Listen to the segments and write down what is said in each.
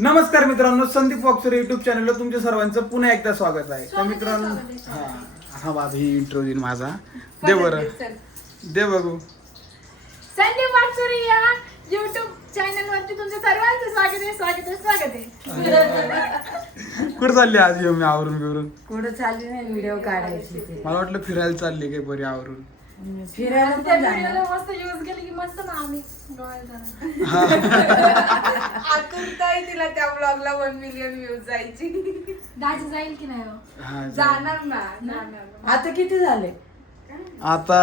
नमस्कार मित्रांनो, संदीप वाकसुरे युट्यूब चॅनलला तुमच्या सर्वांचं पुन्हा एकदा स्वागत आहे. तर मित्रांनो, हा बाबा ही इंट्रो देईन माझा. दे बरं, दे बघू. संदीप वाकसुरे या युट्यूब चॅनल वरती तुमच्या सर्वांचं स्वागत आहे. कुठं चालली आज येऊ मी आवरून बिवरून? कुठं चालली नाही व्हिडिओ काढायची ते. मला वाटलं फिरायला चालली काय बरी आवरून. फिरायला त्या पण व्हिडिओला जाणार. मस्त यूज केली की मस्त ना आम्ही गोव्याला जाणार. आतुरता आहे तिला त्या ब्लॉगला 1 मिलियन व्ह्यूज जायची. दाजी जाईल की नाही हो? हा, जाणार ना जाणार. आता किती झाले? आता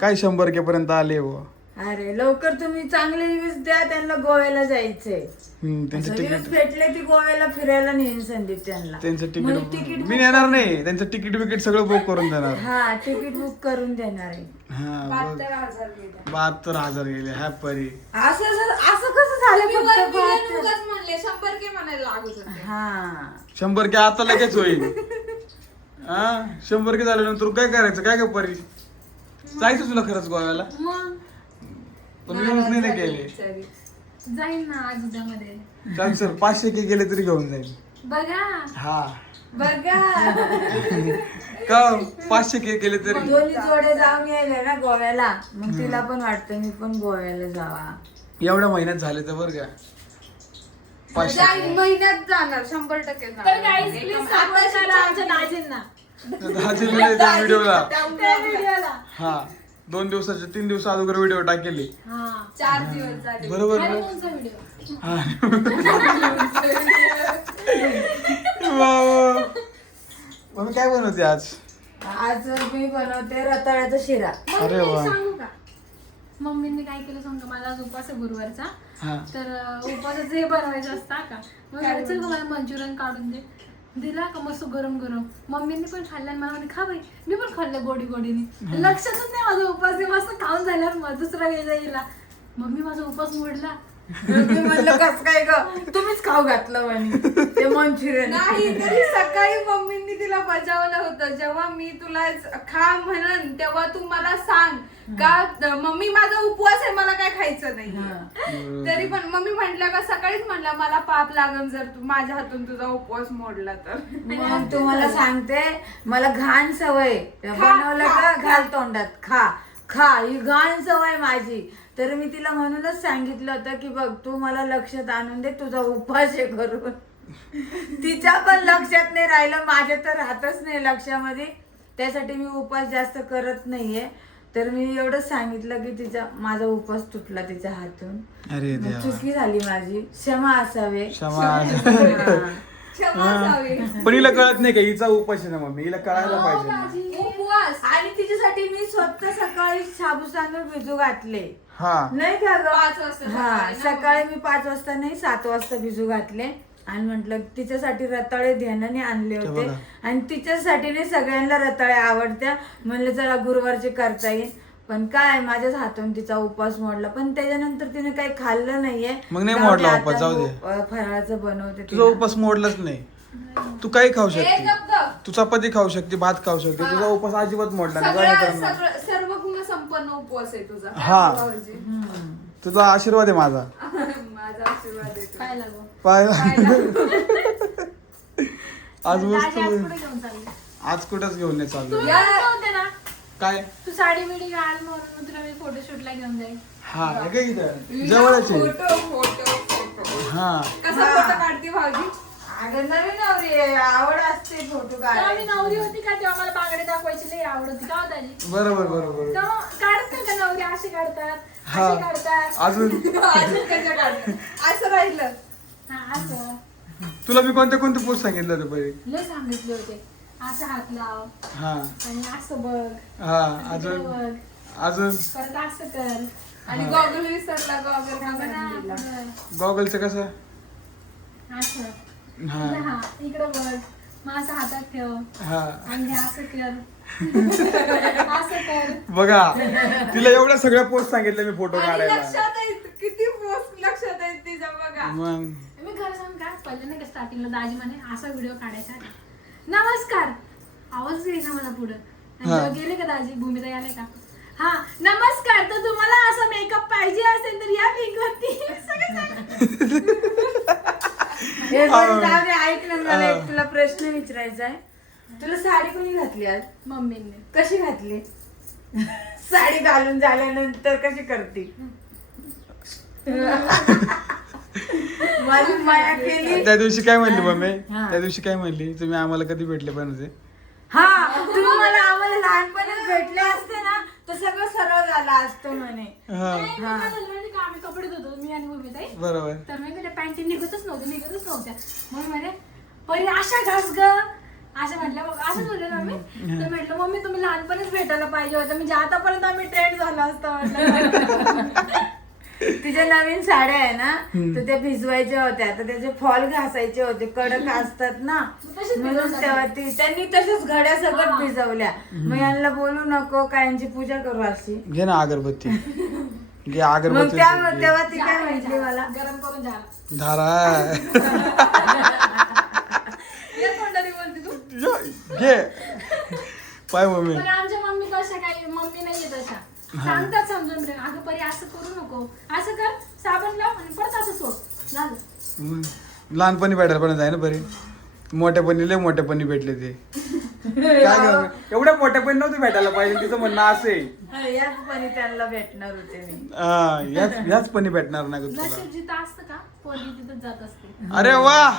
काय 100K पर्यंत आले हो. अरे लवकर तुम्ही चांगले व्ह्यूज द्या, त्यांना गोव्याला जायचंय. त्यांचं व्ह्यूज तिकीट भेटले ती गोव्याला फिरायला नेईन संदीप त्यांना. त्यांचं मग तिकीट book मी नेणार नाही. त्यांचं तिकीट बिकीट सगळं बुक करून देणार. हा तिकीट बुक करून देणार आहे. हा 72,000 गेले. 72,000 गेले. हॅपरी. असं कसं झालं? मी फक्त 1 मिलियन 72? उगाच म्हणले 100K म्हणायला लागत होते. हा 100K आता लगेच होईल. हा 100K झाल्यानंतर काय करायचं? काय काय परी जायचं तुला खरंच गोव्याला? मग पण मी नाही ना केले. बिचारी. जाईल ना आज उद्यामध्ये. चाल सर 500K गेले तरी घेऊन जाईल. बघा हा बघा का 500K गेले तरी दोन्ही जोडे जाऊन यायले ना गोव्याला, मग तिला पण वाटतं मी पण गोव्याला जावा. एवढ्या महिन्यात झाले तर बरं का. 500K जाईल, महिन्यात जाणार 100% तर जाणार. गाईज प्लीज सपोर्ट करा आमच्या दाजींना व्हिडिओला. त्या व्हिडिओला. हा 2 दिवसाचे 3 दिवस अगोदर व्हिडिओ टाकेले. हा 4 दिवस झाले. बरोबर आणि ना? कोणचा व्हिडिओ? मग काय बनवते आज? आज मी बनवते रताळ्याचा शिरा. अरे मम्मीने वा. सांगू का? मम्मीने काय केलं सांगू? मला आज उपवास आहे गुरुवारचा. हा तर उपवासाचं हे बनवायचं असतं का? मग चल का मला मंचुरियन काढून दे. दिला का मस्त गरम गरम. मम्मीने पण खाल्लं आणि मला म्हणे खा बाई. मी पण खाल्लं गोडी गोडीने. लक्षातच नाही माझा उपवास आहे. मस्त खाऊन झाल्यावर मग दुसरा वेळ जाईल. मम्मी माझा उपवास मोडला. मी म्हणलं कस काय ग, तुम्हीच खाऊ घातलं म्हणे ते मंचुरियन. नाही तरी सकाळी मम्मींनी तिला बजावलं होतं, जेव्हा मी तुला खा म्हणन तेव्हा तू मला सांग का मम्मी माझा उपवास आहे, मला काय खायचं नाही. तरी पण मम्मी म्हटलं का सकाळीच म्हटलं मला पाप लागन जर तू माझ्या हातून तुझा उपवास मोडला तर. मग तुम्हाला सांगते, मला घाण सवय बनवलं का घाल तोंडात खा खा, ही घाण सवय माझी. तर मी तिला म्हणूनच सांगितलं होतं की बघ तू मला लक्षात आणून दे, तुझा उपवास आहे करून. तिच्या पण लक्षात नाही राहिलं, माझ्या तर राहतच नाही लक्षामध्ये. त्यासाठी मी उपवास जास्त करत नाहीये. तर मी एवढंच सांगितलं की तिचा माझा उपवास तुटला तिच्या हातून. अरे मग देवा. चुकी झाली माझी, क्षमा असावे. क्षमा. हा. क्षमा असावी. पण हिला कळत नाही का हिचा उपास आहे ना मम्मी, हिला कळायला पाहिजे ना. उपवास आणि तिच्यासाठी मी स्वतः सकाळी साबू तांदूळ भिजू घातले. हा नाही का ग? 5 वाजता हा सकाळी ना? सकाळी मी 5 वाजता नाही 7 वाजता भिजू घातले. आणि म्हटलं तिच्यासाठी रताळे ध्यानाने आणले ते होते. बघा. आणि तिच्यासाठी नाही सगळ्यांना रताळे आवडत्या. म्हणलं चला गुरुवारचे करता येईल. पण काय माझ्याच हातून तिचा उपवास मोडला. पण त्याच्यानंतर तिने काही खाल्लं नाहीये. मग नाही जाऊ दे, मोडला आता उपवास, जाऊ दे. फराळाचं बनवते तुझा तिला. उपास मोडलाच नाही. तू काही खाऊ ए, शकते. गप गप. तू चपाती खाऊ शकते, भात खाऊ शकते. तुझा उपास अजिबात मोडला नाही. काय करणार? सर्व गुण संपन्न उपवास आहे तुझा. हा. भाऊजी. तुझा आशीर्वाद आहे माझा. माझा आशीर्वाद आहे तुझा. काय लागो? पाहिला आज दाजी मस्त. आज कुठे घेऊन चालली? आज कुठंच घेऊन नाही चालू. तू म्हणत होते ना काय? तू साडी बिडी घाल म्हणून तुला मी फोटोशूटला घेऊन जाईल. हा हे काय इथं जवळच आहे. फोटो हा कसा फोटो काढते भाऊजी? अगं नवीन नवरी आहे, आवड असते फोटो तेव्हा मी काढायची. नवरी होती का तेव्हा मला बांगडे दाखवायची लई आवड होती का हो दाजी? बरोबर बरोबर. तेव्हा काढतात का नवरी अशी काढतात हा. अशी काढतात. अजून अजून कशा काढते? असं राहिलं. हा असं तुला मी कोणते कोणते पोस्ट सांगितलं होतं पहिले? लय सांगितले होते. असं हात लाव हा आणि असं बघ हा इकडे अजून बघ अजून परत असं कर. आणि गॉगल विसरला, गॉगल बघा, काढून दिला. पुढं. गॉगलचं कसं? असं हा हा इकडं बघ मग असं हातात ठेव हा आणि हे असं कर असं कर. बघा तिला एवढ्या सगळ्या पोस्ट सांगितल्या मी फोटो आणि काढायला. लक्षात आहे किती पोस्ट लक्षात आहे तिच्या बघा. मग मी खरं सांग का पहिलं नाही का स्टार्टिंगला दाजी म्हणे असा व्हिडिओ काढायचा आहे. नमस्कार आवाज येईल ना मला पुढं आणि हा. जेव्हा गेले का दाजी भूमिता आले का हा नमस्कार तर तुम्हाला असा मेकअप पाहिजे असेल तर या लिंक वरती सगळं सांग. हे बरं, जाऊ दे, ऐक ना, मला एक तुला प्रश्न विचारायचा आहे. तुला साडी कोणी घातली आज? मम्मीने. कशी घातली? साडी घालून झाल्यानंतर कशी करते? माझी माया केली. त्या दिवशी काय म्हणली मम्मी? हा. त्या दिवशी काय म्हणली? तुम्ही आम्हाला कधी भेटले पण होते? हा, तुम्ही मला आम्हाला लहानपणीच भेटले असते ना तर सगळं सरळ झालं असतं म्हणे. हा. नाही, काय झालं माहिती का, आम्ही कपडे धुतो मी आणि मम्मी ताई. बरोबर. तर मी त्या पॅन्टी निघतच नव्हत्या. मग म्हणे परी अशा घास ग असं म्हटलं. मग असंच होतं ना मी. तर म्हटलं मम्मी तुम्ही लहानपणीच भेटायला पाहिजे होतं, म्हणजे आतापर्यंत आम्ही ट्रेंड झाला असतं म्हटलं. तिच्या नवीन साड्या आहे ना तर त्या भिजवायच्या होत्या, तर त्याचे फॉल घासायचे होते, कडक असतात ना, तशीच म्हणून भिजवून तेव्हा त्यांनी तशाच घड्या सगळं भिजवल्या. मग यांना बोलू नको काय, यांची पूजा करू अशी. घे ना अगरबत्ती. घे मग अगरबत्ती. तेव्हा ती काय म्हटली मला, गरम करून झाला. धारा. या तोंडाने बोलते तू. घे. पाय मम्मी. पण आमच्या मम्मी कशा काही मम्मी नाहीये तशा. सांगतात समजून रे, अगं परी असं करू नको, असं कर, साबण लाव आणि परत असं सोड, झालं. लहानपणी भेटायला पण आहे ना बरे. मोठ्यापणी लय मोठ्यापणी भेटले ते. काय गं? एवढ्या मोठ्यापणी नव्हते भेटायला पाहिजे, तिचं म्हणणं असे. याच पणी त्यांना भेटणार होते मी. याच पणी भेटणार नाही गं तुला. नशीब जिथं असतं का पोरगी तिथं जात असते. अरे वा.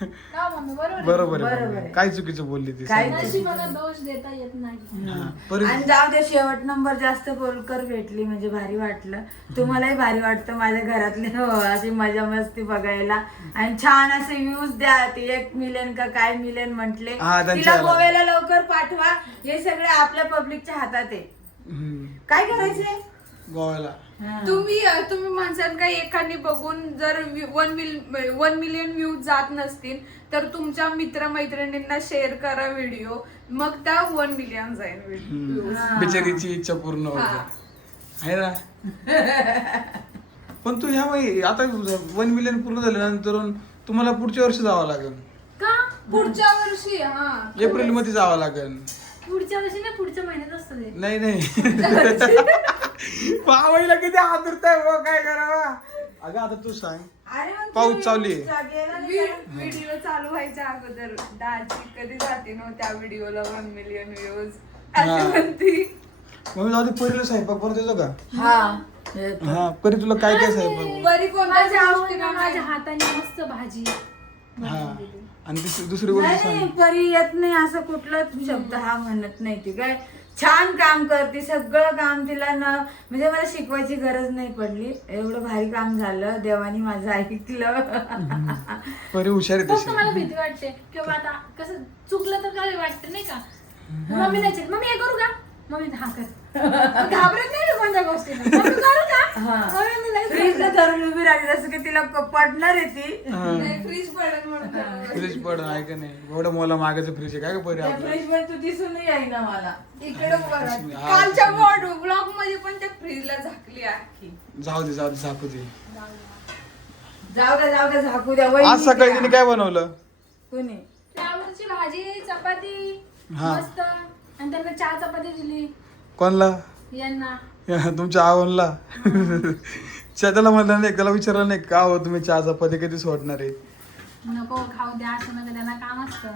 का मम्मी बरोबर आहे? बरोबर बरोबर आहे. आहे. काय चुकीचं बोलली ती? काय नशिबाला दोष देता येत नाही. हा, परी. आणि जाऊ दे, शेवट नंबर जास्त बोलकर भेटली म्हणजे भारी वाटलं. तुम्हालाही भारी वाटतं माझ्या घरातले अशी मजा मस्ती बघायला. आणि छान असे व्ह्यूज द्या. ते 1 मिलियन का काय मिलियन म्हटले. हा, तिला त्यांच्या- गोव्याला लवकर पाठवा. हे सगळे आपल्या पब्लिकच्या हातात आहे. हम्म. काय करायचंय? गोव्याला. तुम्ही म्हणसाल का एकाने बघून जर 1 मिलियन व्ह्यूज जात नसतील तर तुमच्या मित्रमैत्रिणींना शेअर करा व्हिडिओ, मग त्या 1 मिलियन जाईल व्ह्यूज. बिचारीची इच्छा पूर्ण होते आहे ना. पण तू ह्या बाई आता 1 मिलियन पूर्ण झाल्यानंतर तुम्हाला पुढच्या वर्षी जावं लागेल. का पुढच्या वर्षी एप्रिल मध्ये जावं लागेल. पुढच्या वर्षी ना पुढच्या महिन्यात असतं ते. नाही. पावायला किती आतुरता आहे हो, काय करावा. अगं आता तू सांग, अरे मग पाऊस तुम्ही चालू आहे. गेला नाही का? व्हिडिओ चालू व्हायच्या अगोदर दाजी कधी जाते ना त्या व्हिडिओला 1 मिलियन व्ह्यूज हा. अशी म्हणती. मग जाऊ दे, परीला स्वयंपाक करून देतो का? हा, परी तुला काय काय स्वयंपाक? बरी कोणत्या माझ्या गोष्टीला आवडीनं माझ्या नाही. हाताने मस्त भाजी हा. बनवून दिली. आणि दुसरी गोष्ट नाही सांग. नाही, परी येत नाही असं कुठलाच शब्द हा म्हणत नाही. ती काय छान काम करते, सगळं काम तिला म्हणजे मला शिकवायची गरज नाही पडली. एवढं भारी काम झालं, देवानी माझं ऐकलं. परी हुशार आहे फक्त तशी. मला भीती वाटते किंवा आता कसं चुकलं तर काय वाटतं नाही का. मम्मी नाही चिडत, मम्मी हे करू का, मम्मी हा कर. घाबरत नाही मी कोणत्या गोष्टीला. मम्मी करू का, मम्मी मी लगेच फ्रीजला धरून उभी राहिली, जसं की तिला पडणार आहे ती. नाही, फ्रीज पडेल म्हणून फ्रीज पड आहे का नाही, एवढं मला मागायचं फ्रीज आहे काय का परी त्या आपलं. फ्रीज मध्ये तू दिसून येईना मला. इकडे बघा. कालच्या ब्लॉग मध्ये पण त्या फ्रीजला झाकली आखी. जाऊ दे झाकू दे. जाऊ द्या झाकू द्या. आज वहिनी सकाळी द्या. तिने काय बनवलं? कोणी? फ्लावरची भाजी चपाती हा. मस्त, आणि त्यांना 4 चपाती दिली कोणला? यांना. तुमच्या आवनला. त्याला म्हणलं नाही, त्याला विचारलं नाही का हो तुम्ही चहा चपाती कधी सोडणार आहे? नको खाऊ द्या असं नका, त्यांना काम असतं.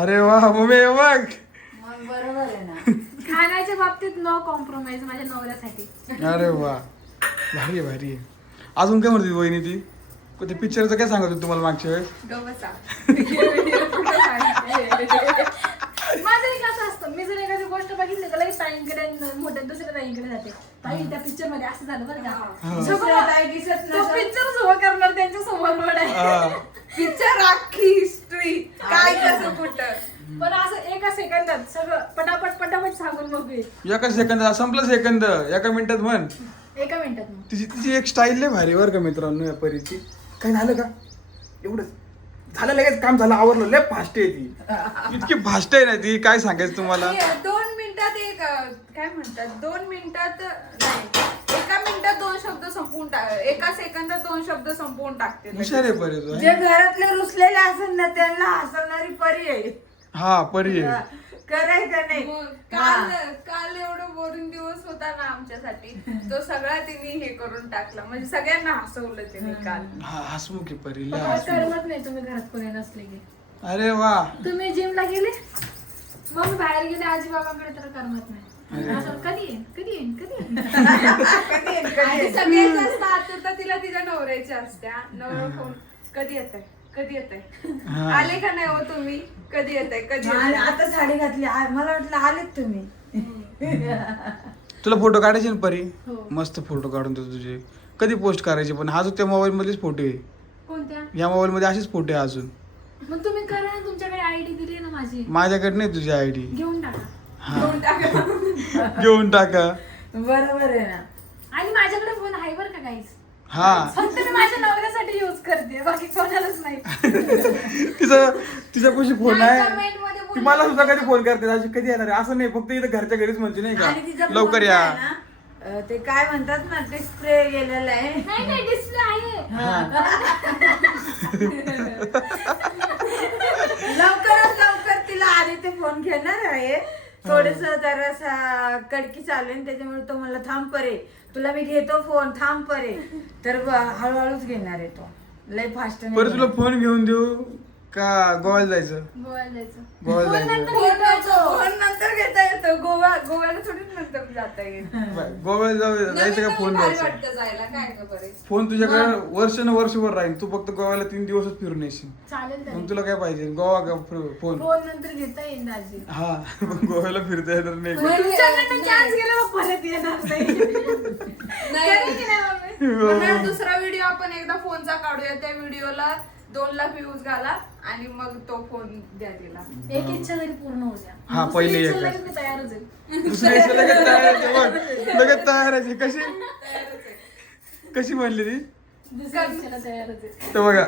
अरे वा मम्मी बघ. मग बरोबर आहे ना. खाण्याच्या बाबतीत नो कॉम्प्रोमाइज माझ्या नवऱ्यासाठी. अरे वा, भारी आहे भारी आहे. अजून काय म्हणते वहिनी ती? ते पिक्चरचं काय सांगत होती तुम्हाला मागच्या वेळेस? गवसा. माझं एक असं असतं, मी जर एखादी गोष्ट बघितली तर लगेच ताईंकडे मोठ्या दुसऱ्या ताईंकडे जाते. ताई त्या पिक्चर मध्ये असं झालं बरं का. दुसऱ्या ताई दिसत तो नसेल. पिक्चर उभं करणार त्यांच्या समोर आहे. हा. पिक्चर अख्खी हिस्ट्री काय कसं कुठं. पण असं एका सेकंदात सगळं पटापट सांगून बघूया. एका सेकंद संपलं, सेकंद एका मिनिटात म्हण. एका मिनिटात मग. तिची एक स्टाईल लय भारी बरं का मित्रांनो या परीची. काय झालं का एवढं झालं, लगेच काम झालं, आवरलं. लय फास्ट आहे ती, इतकी फास्ट आहे ना ती, काय सांगायचं तुम्हाला. 2 मिनिटात एक काय म्हणतात 2 मिनिटात नाही, एका मिनिटात 2 शब्द संपवून एका सेकंदात 2 शब्द संपवून टाकते. हुशार आहे परी तू. जे घरातले रुसलेले असेल ना त्यांना हसवणारी परी आहे. हा परी आहे. करायचं नाही. काल एवढं बोरिंग दिवस होता ना आमच्यासाठी, तो सगळा तिने हे करून टाकला, म्हणजे सगळ्यांना हसवलं तिने काल. हा हसमुख आहे परी, लय मला हसमुख. करमत नाही तुम्ही घरात कोणी नसले की. अरे वा. तुम्ही जिमला गेले मग बाहेर गेले आजी बाबाकडे तर करमत नाही. असं कधी येईन कधी येईन कधी येईन. आणि सगळ्यात जास्त आतुरता तिला तिच्या नवऱ्याची असत्या. नवरा फोन कधी येत आहे कधी येत आहे आले का नाही हो तुम्ही कधी येत आहे कधी आणि येताय? आता साडी घातली मला वाटलं आलेत तुम्ही. तुला फोटो काढायचे ना परी? हो. मस्त फोटो काढून देतो तुझे. कधी पोस्ट करायचे पण हा जो त्या मोबाईल मध्येच फोटो आहे. कोणत्या? या मोबाईल मध्ये असेच फोटो आहे अजून. मग तुम्ही करा ना, तुमच्याकडे आयडी दिली ना माझी, माझ्याकडे नाही तुझी आयडी. घेऊन टाका. घेऊन टाका. घेऊन टाका. बरोबर आहे ना. आणि माझ्याकडे फोन आहे बरं का काहीच, हा फक्त मी माझ्या नवऱ्यासाठी युज करते, बाकी कोणालाच नाही. तिच्यापाशी फोन नाही, आहे. comment मध्ये ती बोलू मला सुद्धा कधी फोन करते अशी कधी येणार आहे? असं नाही फक्त इथं घरच्या घरीच म्हणते नाही आणि तिचा का लवकर phone या. आहे ना, ते काय म्हणतात ना डिस्प्ले गेलेला आहे. नाही नाही डिस्प्ले आहे. लवकरात लवकर तिला आधी ते फोन घेणार आहे. थोडस जरासा कडकी चालू आहे त्याच्यामुळे तो मला थांब परे, तुला मी घेतो फोन थांब परे. तर हळूहळूच घेणार आहे तो, लय फास्ट परत तुला फोन घेऊन देऊ का गोव्याला जायचं? गोव्याला जायचं. गोव्याला फोन जायचं. नंतर घेता येतो. फोन नंतर घेता येतो. गोव्याला थोडीच नंतर जाता येईल. गोव्याला जायचं का फोन भारी द्यायचा? वाटतं जायला काय ग बरे. फोन तुझ्याकडे वर्षभर राहील. तू फक्त गोव्याला 3 दिवसच फिरून येशील. चालेल मग तरी. तुला काय पाहिजे? गोवा का फोन? फोन नंतर घेता येईल दाजी. हा पण गोव्याला फिरता येणार नाही. तुमच्याकडनं चान्स गेला मग परत येणार नाही. करेल की नाही मम्मी? म्हणून दुसरा व्हिडिओ आपण एकदा फोनचा काढूया. त्या व्हिडिओला 2 लाख व्ह्यूज घाला आणि मग तो फोन द्या तिला. एक इच्छा तरी पूर्ण होऊ द्या. हा, दुसरी पहिली इच्छा एक. लगेच मी तयारच आहे. दुसऱ्या दिवशी लगेच तयार आहे बघ. लगेच तयार आहे. कशी म्हणली ती? दुसऱ्या इच्छेला तयारच आहे. तर बघा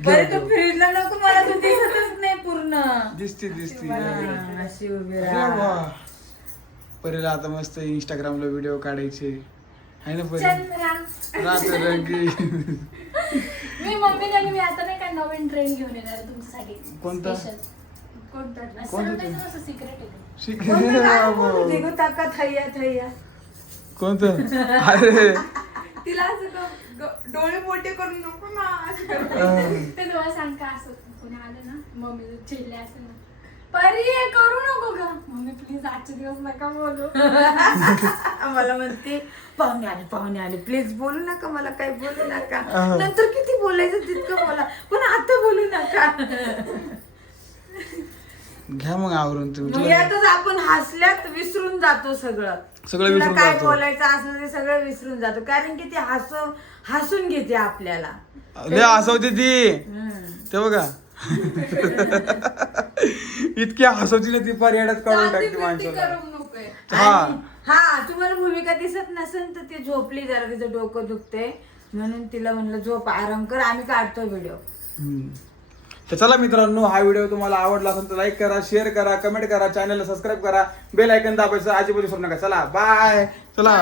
बरे तू फिरला नको, मला तू दिसतच नाही पूर्ण. दिसते हा, अशी उभी अरे राहा. वा. परीला आता मस्त इंस्टाग्रामला व्हिडिओ काढायचे आहे ना परी? चंद्रा. रात रंगी. मी मम्मीने आणि मी आता नाही का नवीन ट्रेन घेऊन येणार आहे तुमच्यासाठी. कोणता? Special. कोणता असं कोणतं सांगायचं ते? नसतं, secret आहे ते. शिक- कोणतं काय बोलू दे गं, ताका थैया थैया. कोणतं? अरे तिला असं डोळे मोठे करून नको ना असं करते. ते तुम्हाला सांग का असं कोणी आलं ना मम्मी चिडले असेल ना, परी हे करू नको ग मम्मी प्लीज आजचे दिवस नका बोलू. मला म्हणते पाहुणे आले प्लीज बोलू नका, मला काही बोलू नका. नंतर किती बोलायचं तितकं बोला, पण आता बोलू नका. घ्या मग आवरून तुम्ही. मग यातच आपण हसल्यात विसरून जातो सगळं. सगळं तुला विसरून काय जातो. बोलायचं असलं ते सगळं विसरून जातो, कारण की ते हसून घेते आपल्याला. लय हसवते ती. ते बघा इतकी हसवती ना ती पर्याडात काढून चालती टाकते फिरती माणसाला. करून नकोय. हा आणि हा तुम्हाला भूमिका दिसत नसेल तर ती झोपली, जरा तिचं डोकं दुखते म्हणून तिला म्हणलं झोप आराम कर, आम्ही काढतो व्हिडिओ. हम्म. तर चला मित्रांनो, हा व्हिडिओ तुम्हाला आवडला असेल तर लाईक करा, शेअर करा, कमेंट करा, चॅनलला सबस्क्राईब करा, बेल आयकन दाबायचं अजिबात विसरू नका. चला बाय. चला.